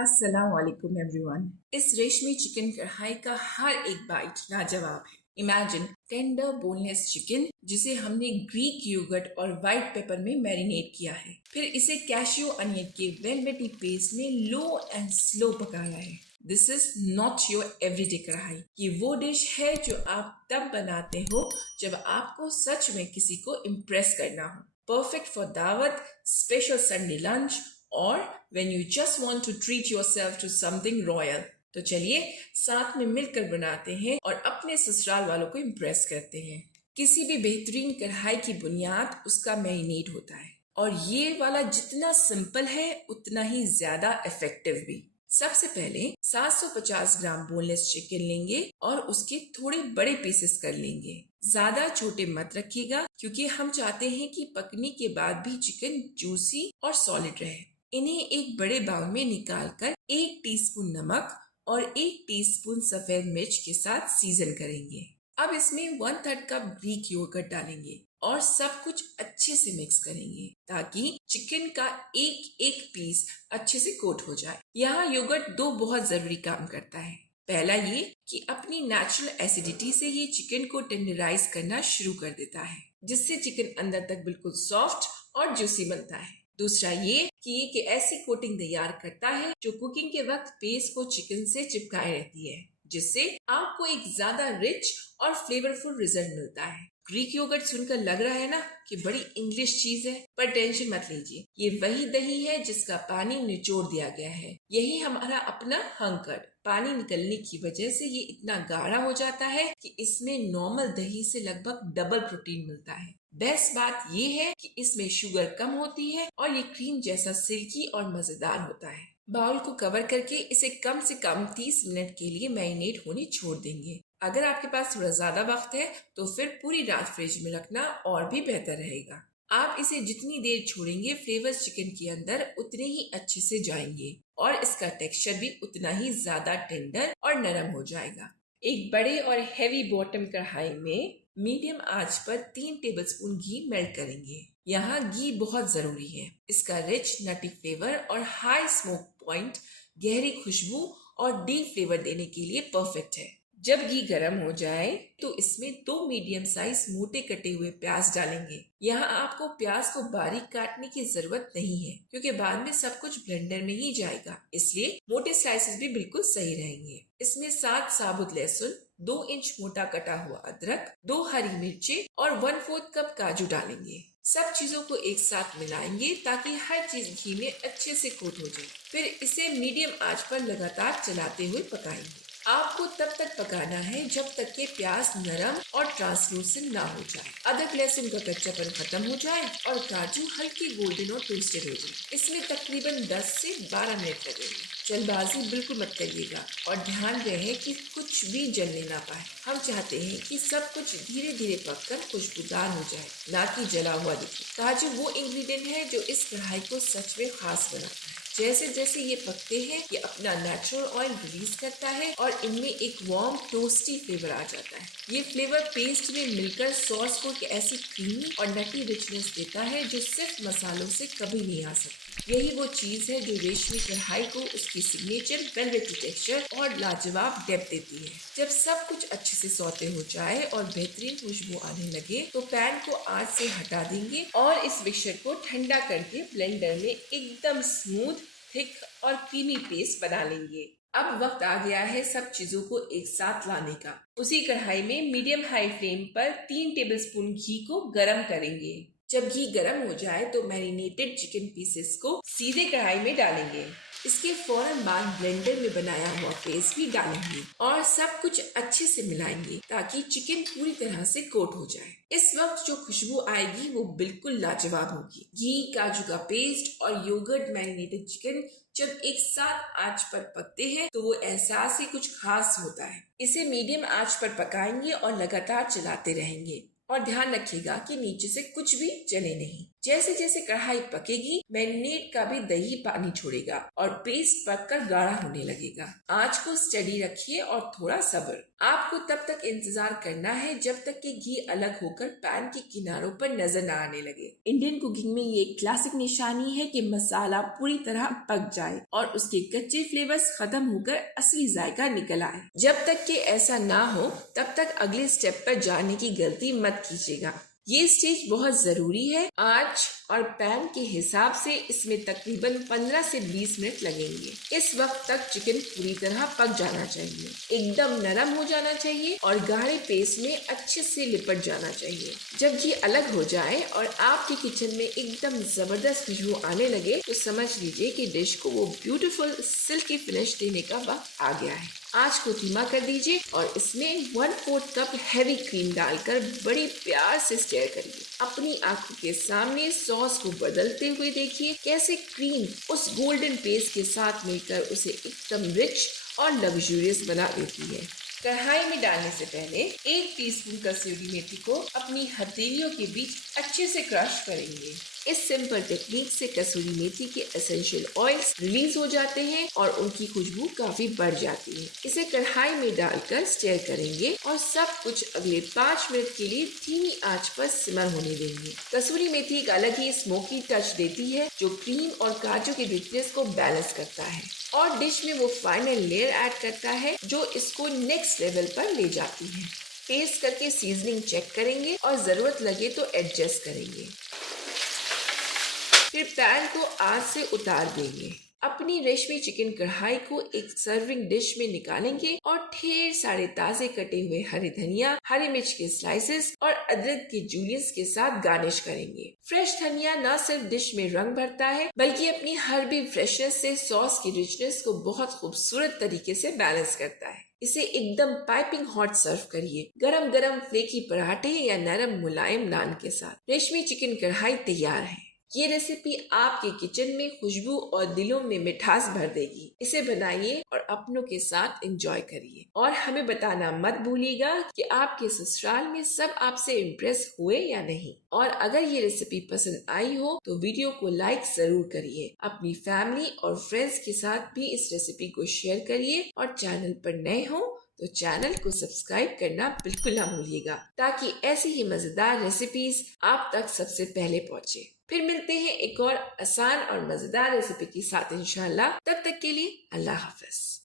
अस्सलाम वालेकुम एवरीवन। इस रेशमी चिकन कढ़ाई का हर एक बाइट लाजवाब है। इमेजिन टेंडर बोनलेस चिकन जिसे हमने ग्रीक योगर्ट और व्हाइट पेपर में मैरिनेट किया है, फिर इसे कैशियो अनियन के वेलवेटी पेस्ट में लो एंड स्लो पकाया है। This is not your everyday कढ़ाई। ये वो डिश है जो आप तब बनाते हो जब आपको सच में किसी को इम्प्रेस करना हो। परफेक्ट फॉर दावत, स्पेशल संडे लंच और when you just want to treat yourself to something royal। तो चलिए साथ में मिलकर बनाते हैं और अपने ससुराल वालों को इम्प्रेस करते हैं। किसी भी बेहतरीन कढ़ाई की बुनियाद उसका मैरिनेट होता है और ये वाला जितना सिंपल है उतना ही ज्यादा इफेक्टिव भी। सबसे पहले 750 ग्राम बोनलेस चिकन लेंगे और उसके थोड़े बड़े पीसेस कर लेंगे। ज्यादा छोटे मत रखिएगा क्योंकि हम चाहते हैं कि पकने के बाद भी चिकन जूसी और सॉलिड रहे। इन्हें एक बड़े बाउल में निकालकर 1 टीस्पून नमक और 1 टीस्पून सफेद मिर्च के साथ सीजन करेंगे। अब इसमें 1/3 कप ग्रीक योगर्ट डालेंगे और सब कुछ अच्छे से मिक्स करेंगे ताकि चिकन का एक एक पीस अच्छे से कोट हो जाए। यहाँ योगर्ट दो बहुत जरूरी काम करता है। पहला ये कि अपनी नेचुरल एसिडिटी से ये चिकन को टेंडराइज करना शुरू कर देता है, जिससे चिकन अंदर तक बिल्कुल सॉफ्ट और जूसी बनता है। दूसरा ये कि एक ऐसी कोटिंग तैयार करता है जो कुकिंग के वक्त पेस्ट को चिकन से चिपकाए रहती है, जिससे आपको एक ज्यादा रिच और फ्लेवरफुल रिजल्ट मिलता है। ग्रीक योगर्ट सुनकर लग रहा है ना कि बड़ी इंग्लिश चीज है, पर टेंशन मत लीजिए, ये वही दही है जिसका पानी निचोड़ दिया गया है। यही हमारा अपना हंकर्ड। पानी निकलने की वजह से ये इतना गाढ़ा हो जाता है कि इसमें नॉर्मल दही से लगभग डबल प्रोटीन मिलता है। बेस्ट बात ये है कि इसमें शुगर कम होती है और ये क्रीम जैसा सिल्की और मजेदार होता है। बाउल को कवर करके इसे कम से कम 30 मिनट के लिए मैरिनेट होने छोड़ देंगे। अगर आपके पास थोड़ा ज्यादा वक्त है तो फिर पूरी रात फ्रिज में रखना और भी बेहतर रहेगा। आप इसे जितनी देर छोड़ेंगे फ्लेवर्स चिकन के अंदर उतने ही अच्छे से जाएंगे और इसका टेक्सचर भी उतना ही ज्यादा टेंडर और नरम हो जाएगा। एक बड़े और हैवी बॉटम कढ़ाई में मीडियम आंच पर 3 टेबलस्पून घी मेल्ट करेंगे। यहाँ घी बहुत जरूरी है। इसका रिच नटी फ्लेवर और हाई स्मोक पॉइंट गहरी खुशबू और डीप फ्लेवर देने के लिए परफेक्ट है। जब घी गर्म हो जाए तो इसमें 2 मीडियम साइज मोटे कटे हुए प्याज डालेंगे। यहाँ आपको प्याज को बारीक काटने की जरूरत नहीं है क्योंकि बाद में सब कुछ ब्लेंडर में ही जाएगा, इसलिए मोटे स्लाइसेस भी बिल्कुल सही रहेंगे। इसमें 7 साबुत लहसुन, 2 इंच मोटा कटा हुआ अदरक, 2 हरी मिर्ची और 1/4 कप काजू डालेंगे। सब चीजों को एक साथ मिलाएंगे ताकि हर चीज घी में अच्छे से कोट हो जाए। फिर इसे मीडियम आंच पर लगातार चलाते हुए पकाएंगे। आपको तब तक पकाना है जब तक कि प्याज नरम और ट्रांसलूसेंट ना हो जाए, अदरक लहसुन का कच्चापन खत्म हो जाए और काजू हल्के गोल्डन और टोस्टेड हो जाए। इसमें तकरीबन 10 से 12 मिनट लगेंगे। जल्दबाजी बिल्कुल मत करिएगा और ध्यान रहे कि कुछ भी जलने ना पाए। हम चाहते हैं कि सब कुछ धीरे धीरे पककर खुशबूदार हो जाए, ना कि जला हुआ दिखे। काजू वो इंग्रेडिएंट है जो इस कढ़ाई को सच में खास बनाता है। जैसे जैसे ये पकते हैं ये अपना नेचुरल ऑयल रिलीज करता है और इनमें एक वार्म टोस्टी फ्लेवर आ जाता है। ये फ्लेवर पेस्ट में मिलकर सॉस को एक ऐसी क्रीमी और नटी रिचनेस देता है जो सिर्फ मसालों से कभी नहीं आ सकती। यही वो चीज है जो रेशमी कढ़ाई को उसकी सिग्नेचर वेलवेटी टेक्सचर और लाजवाब डेप्थ देती है। जब सब कुछ अच्छे से सौते हो जाए और बेहतरीन खुशबू आने लगे तो पैन को आंच से हटा देंगे और इस मिक्सचर को ठंडा करके ब्लेंडर में एकदम स्मूथ, थिक और क्रीमी पेस्ट बना लेंगे। अब वक्त आ गया है सब चीजों को एक साथ लाने का। उसी कढ़ाई में मीडियम हाई फ्लेम पर 3 टेबलस्पून घी को गरम करेंगे। जब घी गरम हो जाए तो मैरिनेटेड चिकन पीसेस को सीधे कढ़ाई में डालेंगे। इसके फौरन बाद ब्लेंडर में बनाया हुआ पेस्ट भी डालेंगे और सब कुछ अच्छे से मिलाएंगे ताकि चिकन पूरी तरह से कोट हो जाए। इस वक्त जो खुशबू आएगी वो बिल्कुल लाजवाब होगी। घी, काजू का पेस्ट और योगर्ट मैरिनेटेड चिकन जब एक साथ आंच पर पकते हैं तो वो एहसास ही कुछ खास होता है। इसे मीडियम आंच पर पकाएंगे और लगातार चलाते रहेंगे और ध्यान रखिएगा कि नीचे से कुछ भी जले नहीं। जैसे जैसे कढ़ाई पकेगी, मैरिनेट का भी दही पानी छोड़ेगा और पेस्ट पककर गाढ़ा होने लगेगा। आंच को स्टेडी रखिए और थोड़ा सब्र। आपको तब तक इंतजार करना है जब तक कि घी अलग होकर पैन के किनारों पर नजर न आने लगे। इंडियन कुकिंग में ये एक क्लासिक निशानी है कि मसाला पूरी तरह पक जाए और उसके कच्चे फ्लेवर्स खत्म होकर असली जायका निकल आए। जब तक कि ऐसा ना हो तब तक अगले स्टेप पर जाने की गलती मत कीजिएगा। ये स्टेज बहुत जरूरी है। आंच और पैन के हिसाब से इसमें तकरीबन 15 से 20 मिनट लगेंगे। इस वक्त तक चिकन पूरी तरह पक जाना चाहिए, एकदम नरम हो जाना चाहिए और गाढ़े पेस्ट में अच्छे से लिपट जाना चाहिए। जब ये अलग हो जाए और आपके किचन में एकदम जबरदस्त खुशबू आने लगे तो समझ लीजिए कि डिश को वो ब्यूटीफुल सिल्की फिनिश देने का वक्त आ गया है। आंच को धीमा कर दीजिए और इसमें 1/4 कप हैवी क्रीम डालकर बड़ी प्यार से स्टेयर करिए। अपनी आंखों के सामने सॉस को बदलते हुए देखिए कैसे क्रीम उस गोल्डन पेस्ट के साथ मिलकर उसे एकदम रिच और लग्जूरियस बना देती है। कढ़ाई में डालने से पहले 1 टीस्पून कसूरी मेथी को अपनी हथेलियों के बीच अच्छे से क्रश करेंगे। इस सिंपल टेक्निक से कसूरी मेथी के एसेंशियल ऑयल्स रिलीज हो जाते हैं और उनकी खुशबू काफी बढ़ जाती है। इसे कढ़ाई में डालकर स्टेयर करेंगे और सब कुछ अगले 5 मिनट के लिए धीमी आंच पर सिमर होने देंगे। कसूरी मेथी एक अलग ही स्मोकी टच देती है जो क्रीम और काजू की रिचनेस को बैलेंस करता है और डिश में वो फाइनल लेयर ऐड करता है जो इसको नेक्स्ट लेवल पर ले जाती है। टेस्ट करके सीजनिंग चेक करेंगे और जरूरत लगे तो एडजस्ट करेंगे। फिर पैन को आंच से उतार देंगे। अपनी रेशमी चिकन कढ़ाई को एक सर्विंग डिश में निकालेंगे और ढेर सारे ताजे कटे हुए हरी धनिया, हरी मिर्च के स्लाइसेस और अदरक के जूलियंस के साथ गार्निश करेंगे। फ्रेश धनिया न सिर्फ डिश में रंग भरता है बल्कि अपनी हर्बी फ्रेशनेस से सॉस की रिचनेस को बहुत खूबसूरत तरीके से बैलेंस करता है। इसे एकदम पाइपिंग हॉट सर्व करिए, गरम गरम फ्लेकी पराठे या नरम मुलायम नान के साथ। रेशमी चिकन कढ़ाई तैयार है। ये रेसिपी आपके किचन में खुशबू और दिलों में मिठास भर देगी। इसे बनाइए और अपनों के साथ एंजॉय करिए और हमें बताना मत भूलिएगा कि आपके ससुराल में सब आपसे इम्प्रेस हुए या नहीं। और अगर ये रेसिपी पसंद आई हो तो वीडियो को लाइक जरूर करिए। अपनी फैमिली और फ्रेंड्स के साथ भी इस रेसिपी को शेयर करिए और चैनल पर नए हो तो चैनल को सब्सक्राइब करना बिल्कुल ना भूलिएगा ताकि ऐसी ही मजेदार रेसिपीज आप तक सबसे पहले पहुंचे। फिर मिलते हैं एक और आसान और मजेदार रेसिपी के साथ इंशाल्लाह। तब तक के लिए अल्लाह हाफिज।